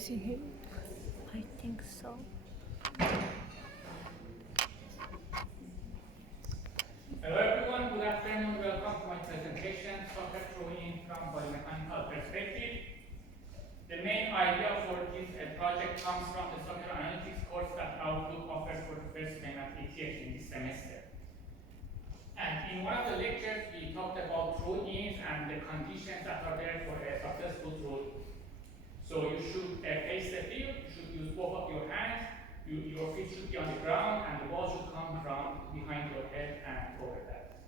see him? I think so. Hello everyone, good afternoon, welcome to my presentation, software drawing from biomechanical perspective. The main idea for this project comes from the software analytics course that Outlook offers for the first time at ETH in this semester. And in one of the lectures, we talked about throw-ins and the conditions that are there for a successful throw-in. So you should face the field, you should use both of your hands, your feet should be on the ground, and the ball should come from behind your head and over that.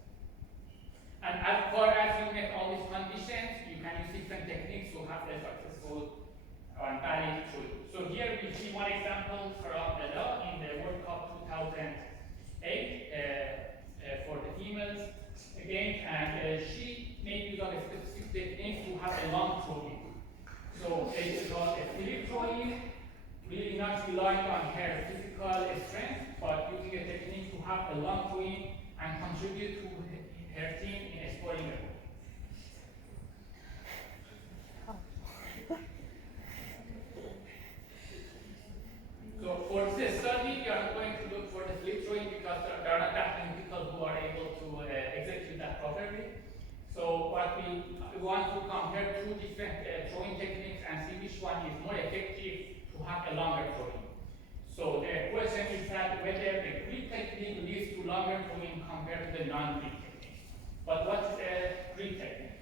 And as far as you make all these conditions, you can use different techniques to have a successful and valid throw-in. So here we see one example from Ella in the World Cup 2008 for the females again, and she made use of a specific technique to have a long throw-in. So it's called a flip throw-in, really not relying on her physical strength, but using a technique to have a long throw-in and contribute to her team in scoring a goal. So for this study, we are going to look for the flip throwing because there are not that many people who are able to execute that properly. So what we want to compare two different throwing techniques and see which one is more effective to have a longer throwing. So the question is that whether the grip technique leads to longer throwing compared to the non-grip technique. But what is a grip technique?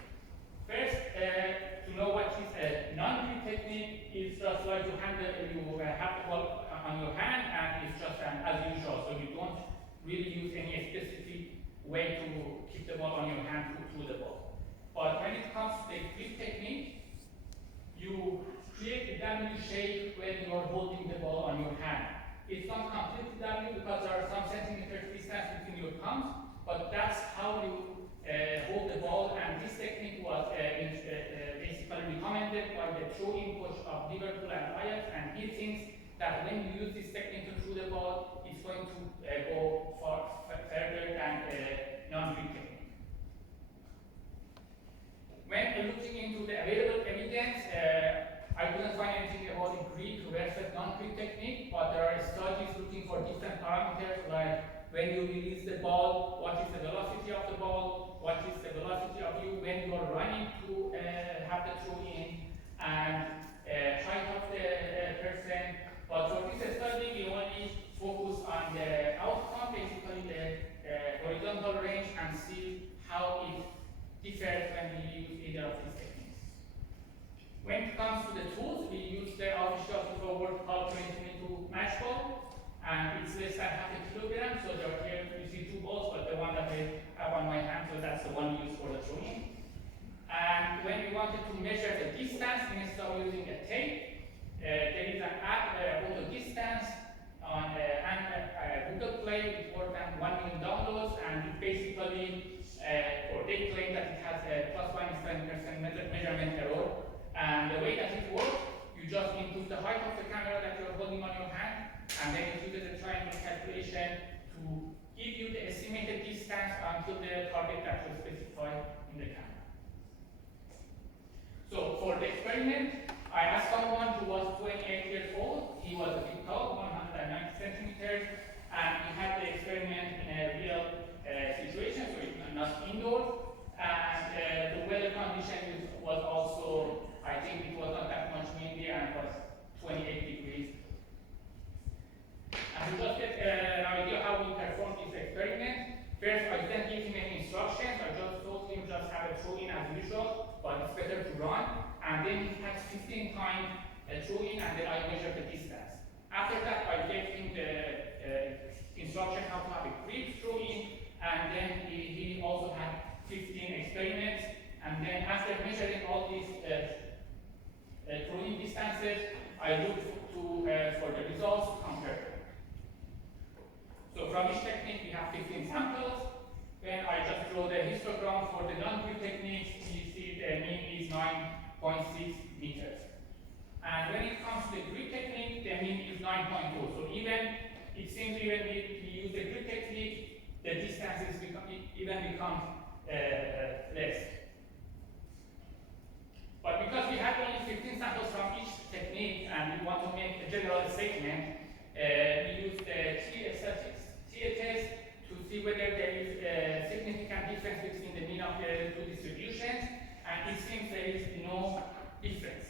First, to know what is a non-grip technique is just like to handle, you have the ball on your hand and it's just as usual. So you don't really use any specific way to keep the ball on your hand through the ball. But when it comes to the grip technique, you create a W shape when you are holding the ball on your hand. It's not completely W because there are some centimeters distance between your thumbs, but that's how you hold the ball, and this technique was basically recommended by the throwing coach of Liverpool and Ajax, and he thinks that when you use this technique to throw the ball, it's going to go further than non-grip technique. When looking into the available evidence, I couldn't find anything about the grip versus non-grip technique, but there are studies looking for different parameters like when you release the ball, what is the velocity of the ball, what is the velocity of you when you are running to have the throw in, and height of the person. But for this study, we only focus on the outcome, basically the horizontal range, and see how it differs when we use either of these techniques. When it comes to the tools, we use the official FIFA World Cup 2022 match ball, and it's less than half a kilogram. So there here you see two balls, but the one that I have on my hand, so that's the one used for the throwing. And when we wanted to measure the distance, instead of using a tape, there is an app, auto distance, on Google Play with more than 1 million downloads, and it basically, or they claim that it has a plus minus 10% measurement error. And the way that it works, you just input the height of the camera that you're holding on your hand, and then it uses a triangle calculation to give you the estimated distance until the target that you specify in the camera. So for the experiment, I asked someone who was 28 years old. He was a bit tall, 190 centimeters, and he had the experiment in a real situation, so it's not indoors. And the weather condition was also, I think it was not that much windy, and it was 28 degrees. And to just get an idea how we performed this experiment, first I didn't give him any instructions. I just told him just have a throw in as usual, but it's better to run. And then he had 15 times a throw in, and then I measured the distance. After that, I gave him the instruction how to have a grip throw in, and then he also had 15 experiments. And then after measuring all these throwing distances, I looked for the results to compare them. So from each technique, we have 15 samples. When I just draw the histogram for the non-grip techniques, you see the mean is 9.6 meters. And when it comes to the grip technique, the mean is 9.2. So it seems even if we use the grip technique, the distances become less. But because we had only 15 samples from each technique and see whether there is a significant difference between the mean of the two distributions, and it seems there is no difference.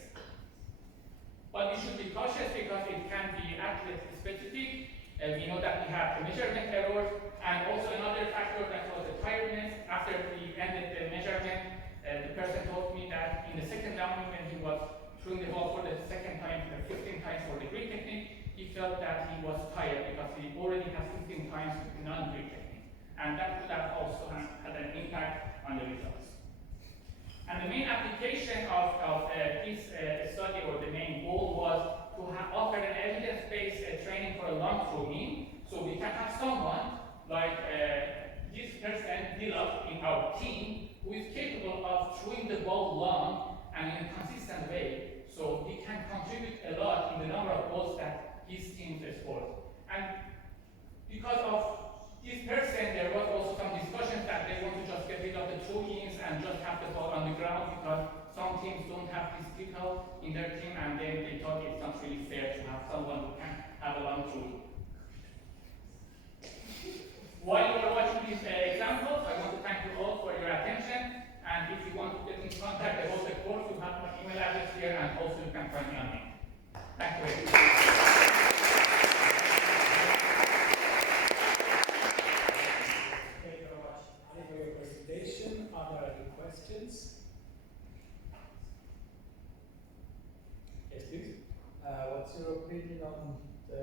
But we should be cautious because it can be accurate specific. We know that we have the measurement error, and also another factor that was the tiredness. After we ended the measurement, the person told me that in the second round, when he was throwing the ball for the second time, 15 times for the Greek technique, he felt that he was tired because he already has 15 times the non-Greek technique. And that could have also had an impact on the results. And the main application of this study, or the main goal, was to offer an evidence-based training for a long throw mean. So we can have someone like this person, Dilak, in our team, who is capable of throwing the ball long and in a consistent way. So he can contribute a lot in the number of balls that his team scores. And because of this person, there was also some discussion that they want to just get rid of the throw-ins and just have the ball on the ground, because some teams don't have this people in their team, and then they thought it's not really fair to have someone who can have a long throw. While you are watching these examples, I want to thank you all for your attention. And if you want to get in contact about the course, you have my email address here, and also you can find me on LinkedIn. Thank you very much. Thank you very much, Ali, for your presentation. Are there any questions? Yes, please. What's your opinion on the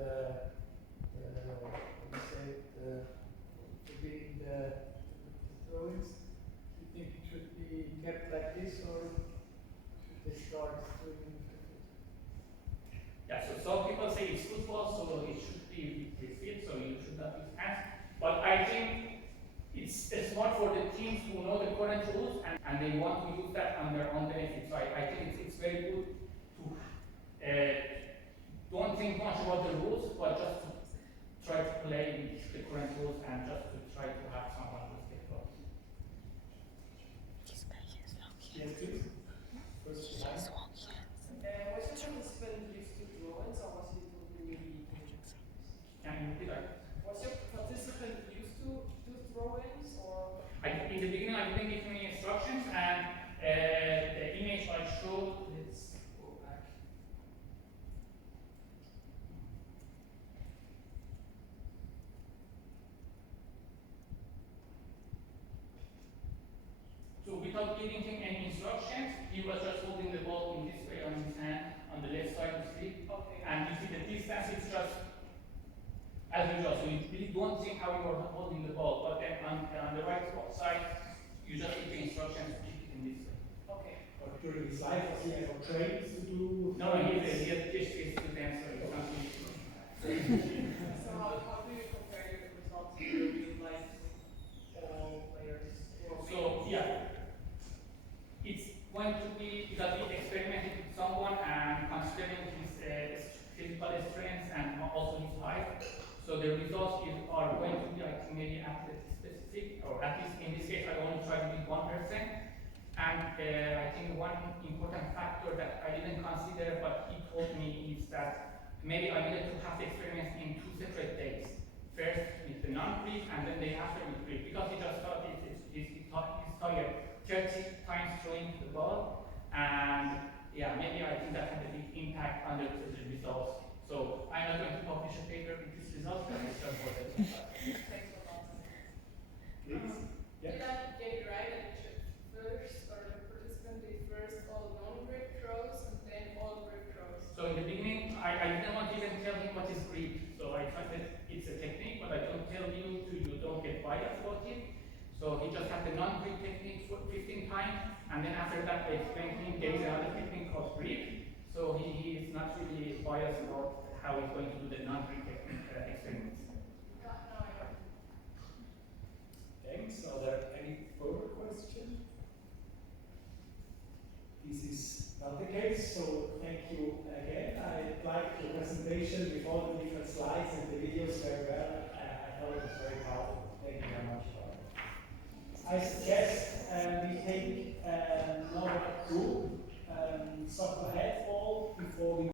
drawings? Do you think it should be kept like this, or should they start doing it? Yeah, so some people say it's football, so it should be refilled, so you should not use hands. But I think it's smart for the teams who know the current rules, and they want to use that on their own benefit. So I think it's very good to don't think much about the rules, but just to try to play with the current rules and just to try to have someone who's capable. Yes, please. First, Was your participant used to drawings, or was he totally? Can you repeat that? Was your participant used to do drawings, or? In the beginning, I didn't give any instructions, and the image I showed, let's go back. So without giving him any instructions, he was just holding the ball in this way on his hand, on the left side, you see. Okay. And you see the distance, it's just as usual. So you really don't think how you are holding the ball, but then on the right side, you just give the instructions to keep it in this way. Okay. or during his life, was he ever trained to do? No, he has just his students, so it's not really. So how do you compare your results to your real life with all players? So yeah, it's going to be because we experimented with someone and considering his physical strengths and also his height. So the results are going to be, I think, maybe athlete specific, or at least in this case, I only tried with 1%. And I think one important factor that I didn't consider, but he told me, is that maybe I needed to have the experiments in 2 separate days. First with the non-Greek, and then the day after with Greek, because he just thought he's tired 30 times throwing the ball. And yeah, maybe I think that had a big impact on the results. So I'm not going to publish a paper with this result, but it's just for the Thanks for that. Please. Did I get it right that it should first, or the participant did first all non-Greek throws and then all Greek throws? So in the beginning, I didn't want to even tell him what is Greek. So I thought that it's a technique, but I don't tell you you don't get biased about it. So he just had the non-Greek technique for 15 times, and then after that I explained to him there is another technique called Greek. So he is not really biased about how he's going to do the non-Greek technique experiments. No, I don't. Thanks. Are there any further questions? This is not the case, so thank you again. I liked your presentation with all the different slides and the videos very well. I thought it was very powerful. Thank you very much for it. I suggest we take another group, soccer head ball, before we